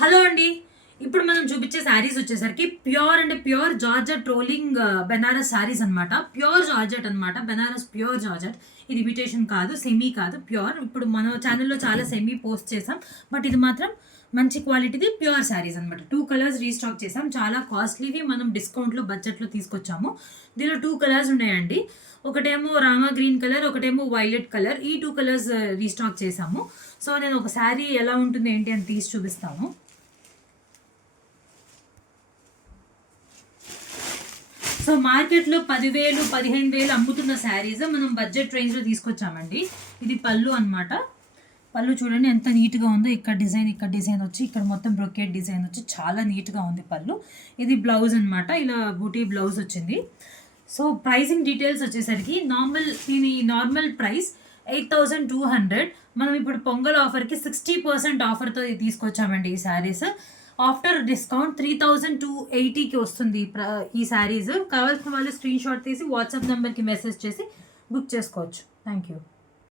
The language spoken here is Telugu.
హలో అండి. ఇప్పుడు మనం చూపించే శారీస్ వచ్చేసరికి pure and pure georgette rolling Banaras sarees అనమాట. ప్యూర్ జార్జెట్ అనమాట. Banaras pure georgette. ఇది ఇమిటేషన్ కాదు, సెమీ కాదు, ప్యూర్. ఇప్పుడు మన ఛానల్లో చాలా సెమీ పోస్ట్ చేసాం, బట్ ఇది మాత్రం మంచి క్వాలిటీది ప్యూర్ శారీస్ అనమాట. 2 కలర్స్ రీస్టాక్ చేసాం. చాలా కాస్ట్లీవి మనం డిస్కౌంట్లో బడ్జెట్లో తీసుకొచ్చాము. దీనిలో 2 కలర్స్ ఉన్నాయండి. ఒకటేమో రామా గ్రీన్ కలర్, ఒకటేమో వైలెట్ కలర్. ఈ 2 కలర్స్ రీస్టాక్ చేసాము. సో నేను ఒక శారీ ఎలా ఉంటుంది ఏంటి అని తీసి చూపిస్తాను. సో మార్కెట్లో 10,000 15,000 అమ్ముతున్న శారీస్ మనం బడ్జెట్ రేంజ్లో తీసుకొచ్చామండి. ఇది పళ్ళు అనమాట. పళ్ళు చూడండి ఎంత నీట్గా ఉందో. ఇక్కడ డిజైన్ వచ్చి ఇక్కడ మొత్తం బ్రొకెట్ డిజైన్ వచ్చి చాలా నీట్గా ఉంది పళ్ళు. ఇది బ్లౌజ్ అనమాట. ఇలా బూటీ బ్లౌజ్ వచ్చింది. సో ప్రైసింగ్ డీటెయిల్స్ వచ్చేసరికి దీని నార్మల్ ప్రైస్ 8,200. మనం ఇప్పుడు పొంగల్ ఆఫర్కి 60% ఆఫర్తో తీసుకొచ్చామండి ఈ శారీస్. ఆఫ్టర్ డిస్కౌంట్ 3,280కి వస్తుంది ఈ శారీస్. కావాల్సిన వాళ్ళు స్క్రీన్ షాట్ తీసి వాట్సాప్ నెంబర్కి మెసేజ్ చేసి బుక్ చేసుకోవచ్చు. Thank you.